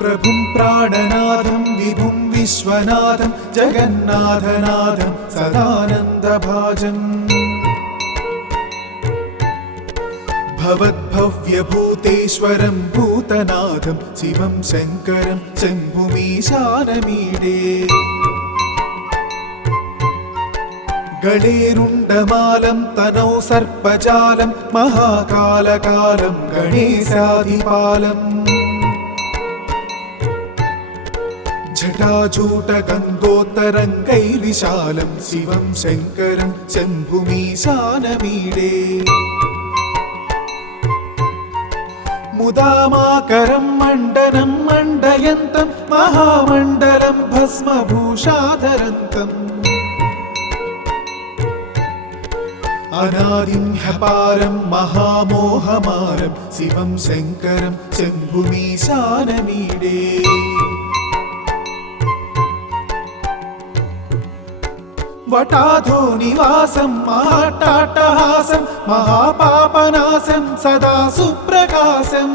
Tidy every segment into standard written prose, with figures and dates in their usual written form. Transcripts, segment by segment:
प्रभुं प्राणनाथं विभुं विश्वनाथं जगन्नाथनाथं सदानन्दभाजम् भवद्भव्यभूतेश्वरं भूतनाथं शिवं शङ्करं शम्भुमीशानमीडे गणेरुण्डमालं तनौ सर्पजालं महाकालकालं गणेशाधिपालम् जटाजूटगङ्गोत्तरङ्गैर्विशालं शिवं शङ्करं शम्भुमीशानमीडे मुदामाकरं मण्डनं मण्डयन्तं महामण्डलं भस्मभूषाधरन्तम् अनादिं ह्यपारं महामोहमारं शिवं शङ्करं शम्भुमीशानमीडे वटाधो निवासं महाट्टाट्टहासं महापापनाशं सदा सुप्रकाशम्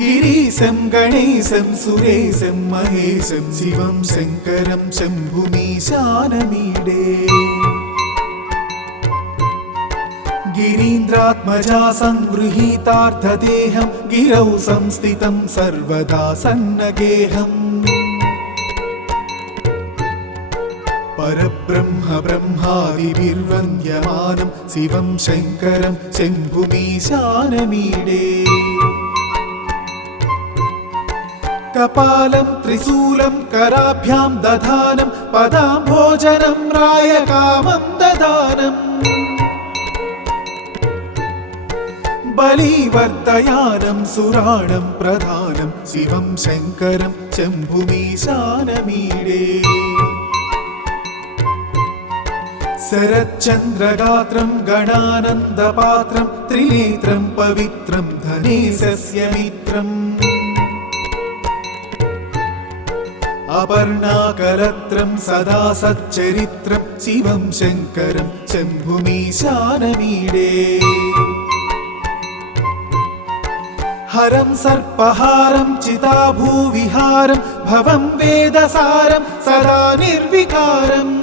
गिरीशं गणेशं सुरेशं महेशं शिवं शङ्करं शम्भुमीशानमीडे गिरीन्द्रात्मजा संगृहीतार्थदेहं गिरौ संस्थितं सर्वदा सन्नगेहम् परब्रह्म ब्रह्मादिभिर्वन्द्यमानं शिवं शङ्करं शम्भुमीशानमीडे कपालं त्रिशूलं कराभ्यां दधानं पदाम्भोजनं रायकामं ददानम् बलिवर्धयानं सुराणं प्रधानं शिवं शङ्करं शम्भुमीशानमीडे शरच्चन्द्रगात्रं गणानन्दपात्रं त्रिनेत्रं पवित्रं धनेशस्य मित्रम् अपर्णाकलत्रं सदा सच्चरित्रं शिवं शङ्करं शम्भुमीशानमीडे हरं सर्पहारं चिताभूविहारं भवं वेदसारं सदा निर्विकारम्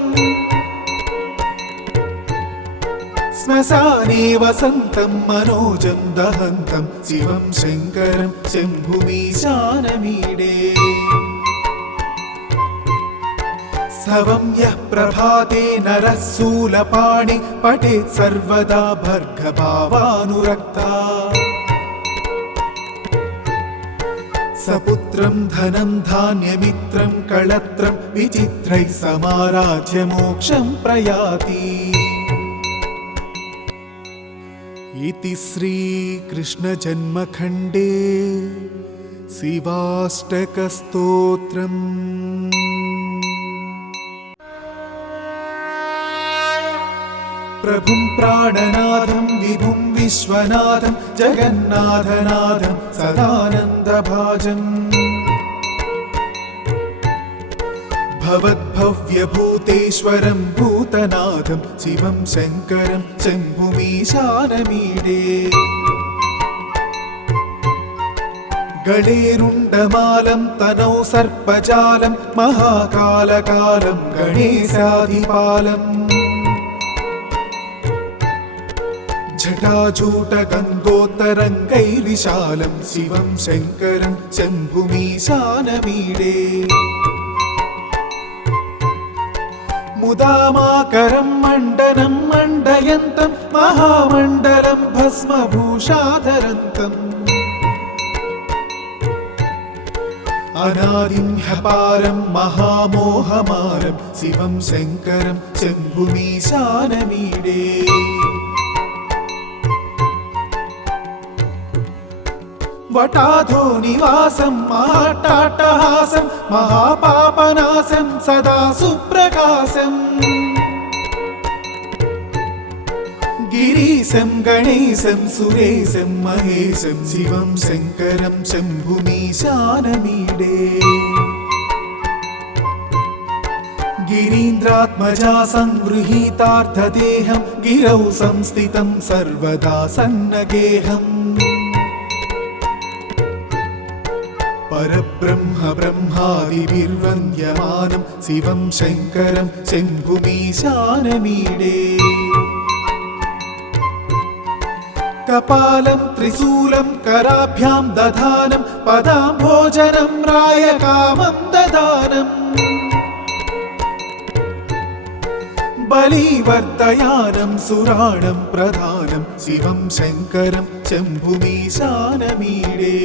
श्मशाने वसन्तं मनोजं दहन्तं शिवं शङ्करं शम्भुमीशानमीडे स्तवं यः प्रभाते नरः शूलपाणि पठेत् सर्वदा भर्गभावानुरक्ता सपुत्रं धनं धान्यमित्रं कळत्रं विचित्रैः समाराध्य मोक्षं प्रयाति। इति श्रीकृष्णजन्मखण्डे शिवाष्टकस्तोत्रम्। प्रभुं प्राणनाथं विभुं विश्वनाथं जगन्नाथनाथं सदानन्दभाजम् भवद्भव्यभूतेश्वरं भूतनाथं शिवं शङ्करं शम्भुमीशानमीडे गणेरुण्डमालं तनौ सर्पजालं महाकालकालं गणेशाधिपालम् जटाजूटगङ्गोत्तरङ्गैर्विशालं शिवं शङ्करं शम्भुमीशानमीडे मुदामाकरं मण्डनं मण्डयन्तं महामण्डलं भस्मभूषाधरन्तम् अनादिं ह्यपारं महामोहमारं शिवं शङ्करं शम्भुमीशानमीडे वटाधो निवासं महाट्टाट्टहासं महापापनाशं सदा सुप्रकाशम् गिरीशं गणेशं सुरेशं महेशं शिवं शङ्करं शम्भुमीशानमीडे गिरीन्द्रात्मजा संगृहीतार्थदेहं गिरौ संस्थितं सर्वदा सन्नगेहम् परब्रह्म ब्रह्मादिभिर्वन्द्यमानं शिवं शङ्करं शम्भुमीशानमीडे कपालं त्रिशूलं कराभ्यां दधानं पदाम्भोजनं रायकामं ददानम् बलिवर्धयानं सुराणं प्रधानं शिवं शङ्करं शम्भुमीशानमीडे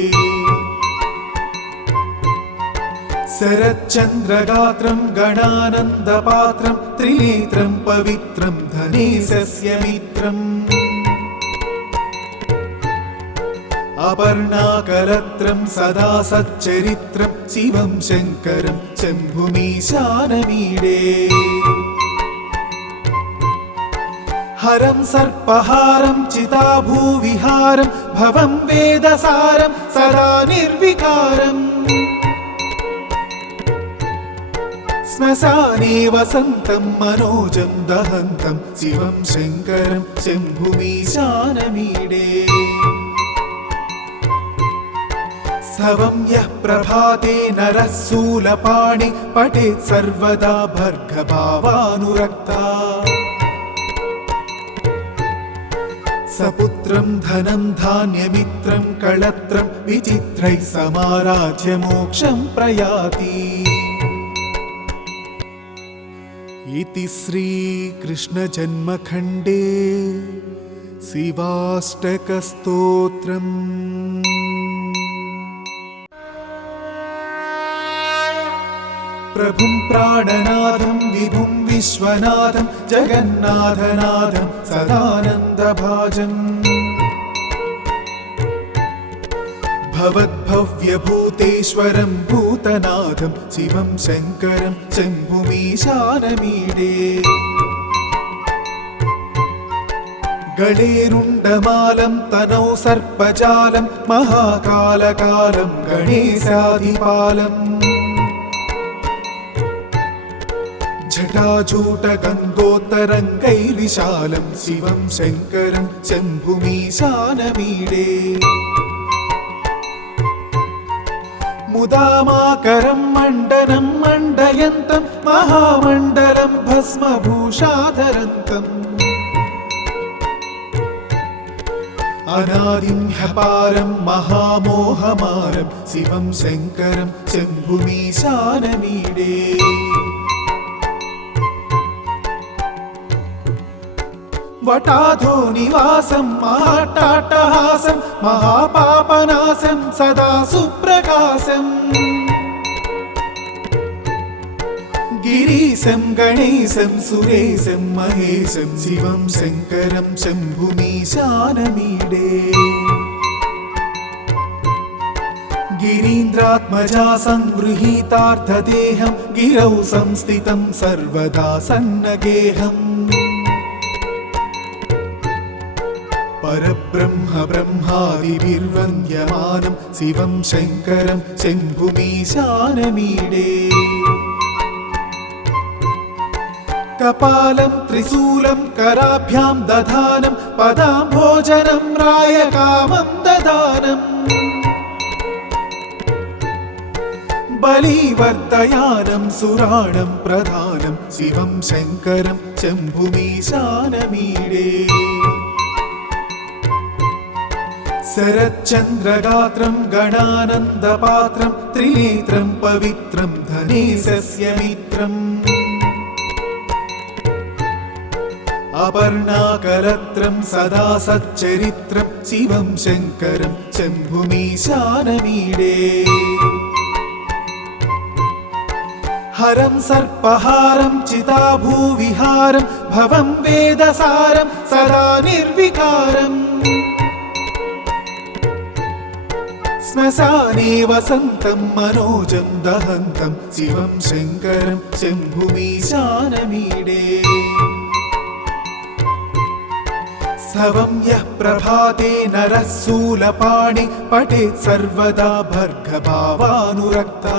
शरच्चन्द्रगात्रं गणानन्दपात्रं त्रिनेत्रं पवित्रं धनेशस्य मित्रम् अपर्णाकलत्रं सदा सच्चरित्रं शिवं शङ्करं शम्भुमीशानमीडे हरं सर्पहारं चिताभूविहारं भवं वेदसारं सदा निर्विकारम् श्मशाने वसन्तं मनोजं दहन्तं शिवं शङ्करं शम्भुमीशानमीडे स्तवं यः प्रभाते नरः शूलपाणि पठेत् सर्वदा भर्गभावानुरक्ता सपुत्रं धनं धान्यमित्रं कळत्रं विचित्रैः समाराध्य मोक्षं प्रयाति इति श्रीकृष्णजन्मखण्डे शिवाष्टकस्तोत्रम् प्रभुं प्राणनाथं विभुं विश्वनाथं जगन्नाथनाथं सदानन्दभाजम् भवद्भव्यभूतेश्वरं भूतनाथं शिवं शङ्करं शम्भुमीशानमीडे गणेरुण्डमालं तनौ सर्पजालं महाकालकालं गणेशाधिपालम् जटाजूटगङ्गोत्तरङ्गैर्विशालं शिवं शङ्करं शम्भुमीशानमीडे मुदामाकरं मण्डनं मण्डयन्तं महामण्डलं भस्मभूषाधरन्तम् अनादिं ह्यपारं महामोहमारं शिवं शङ्करं शम्भुमीशानमीडे वटाधो निवासं महाट्टाट्टहासं महापापनाशं सदा सुप्रकाशम् गिरीशं गणेशं सुरेशं महेशं शिवं शङ्करं शम्भुमीशानमीडे गिरीन्द्रात्मजा संगृहीतार्थदेहं गिरौ संस्थितं सर्वदा सन्नगेहम् परब्रह्म ब्रह्मादिभिर्वन्द्यमानं शिवं शङ्करं शम्भुमीशानमीडे कपालं त्रिशूलं कराभ्यां दधानं पदाम्भोजनं रायकामं ददानम् बलिवर्धयानं सुराणं प्रधानं शिवं शङ्करं शम्भुमीशानमीडे शरच्चन्द्रगात्रं गणानन्दपात्रं त्रिनेत्रं पवित्रं धनेशस्य मित्रम् अपर्णाकलत्रं सदा सच्चरित्रं शिवं शङ्करं शम्भुमीशानमीडे हरं सर्पहारं चिताभूविहारं भवं वेदसारं सदा निर्विकारम् श्मशाने वसन्तं मनोजं दहन्तं शिवं शङ्करं शम्भुमीशानमीडे स्तवं यः प्रभाते नरः शूलपाणि पठेत् सर्वदा भर्गभावानुरक्ता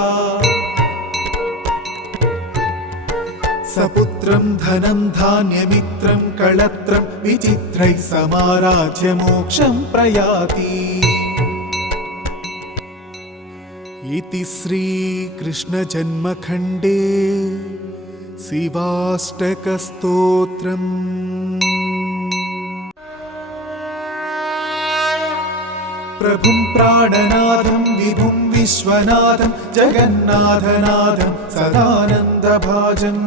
सपुत्रं धनं धान्यमित्रं कळत्रं विचित्रैः समाराध्य मोक्षं प्रयाति इति श्रीकृष्णजन्मखण्डे शिवाष्टकस्तोत्रम्। प्रभुं प्राणनाथं विभुं विश्वनाथं जगन्नाथनाथं सदानन्दभाजम्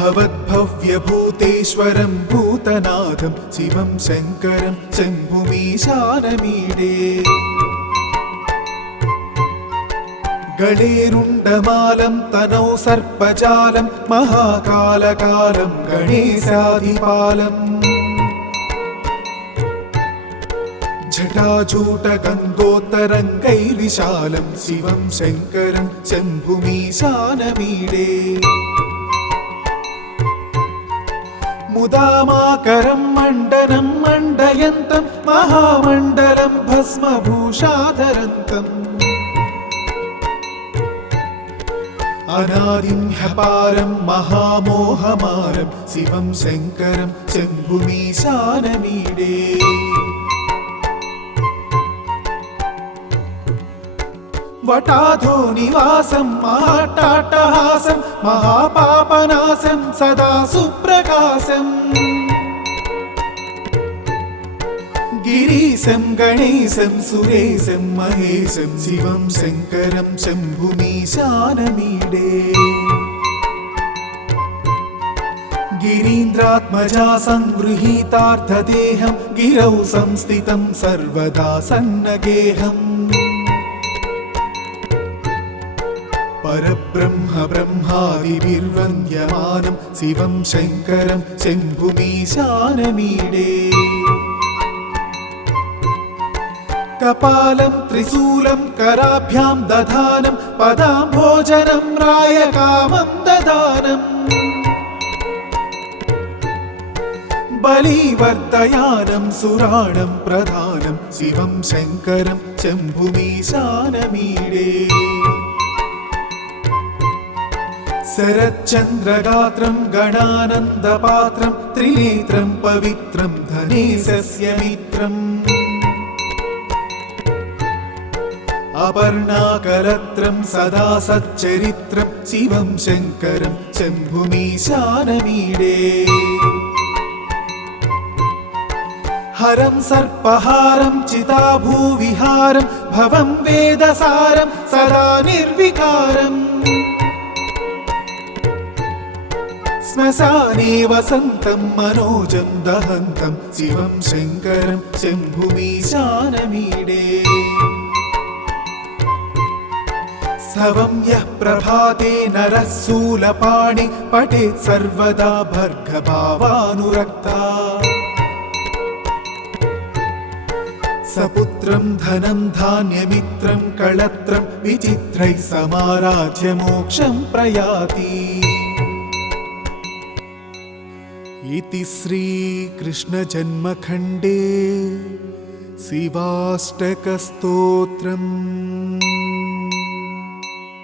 भवद्भव्यभूतेश्वरं भूतनाथं शिवं शङ्करं शम्भुमीशानमीडे गणेरुण्डमालं तनौ सर्पजालं महाकालकालं गणेशाधिपालम् जटाजूटगङ्गोत्तरङ्गैर्विशालं शिवं शङ्करं शम्भुमीशानमीडे मुदामाकरं मण्डनं मण्डयन्तं महामण्डलं भस्मभूषाधरन्तम् अनादिं ह्यपारं महामोहमारं शिवं शङ्करं शम्भुमीशानमीडे वटाधो निवासं महाट्टाट्टहासं महापापनाशं सदा सुप्रकाशम् गिरीशं गणेशं सुरेशं महेशं शिवं शङ्करं शम्भुमीशानमीडे गिरीन्द्रात्मजा संगृहीतार्थदेहं गिरौ संस्थितं सर्वदा सन्नगेहम् परब्रह्म ब्रह्मादिभिर्वन्द्यमानं शिवं शङ्करं शम्भुमीशानमीडे कपालं त्रिशूलं कराभ्यां दधानं पदाम्भोजनं रायकामं ददानम् बलिवर्धयानं सुराणं प्रधानं शिवं शङ्करं शम्भुमीशानमीडे शरच्चन्द्रगात्रं गणानन्दपात्रं त्रिनेत्रं पवित्रं धनेशस्य मित्रम् अपर्णाकलत्रं सदा सच्चरित्रं शिवं शङ्करं शम्भुमीशानमीडे हरं सर्पहारं चिताभूविहारं भवं वेदसारं सदा निर्विकारम् श्मशाने वसन्तं मनोजं दहन्तं शिवं शङ्करं शम्भुमीशानमीडे स्तवं यः प्रभाते नरः शूलपाणि पठेत् सर्वदा भर्गभावानुरक्ता सपुत्रं धनं धान्यमित्रं कळत्रं विचित्रैः समाराध्य मोक्षं प्रयाति। इति श्रीकृष्णजन्मखण्डे शिवाष्टकस्तोत्रम्।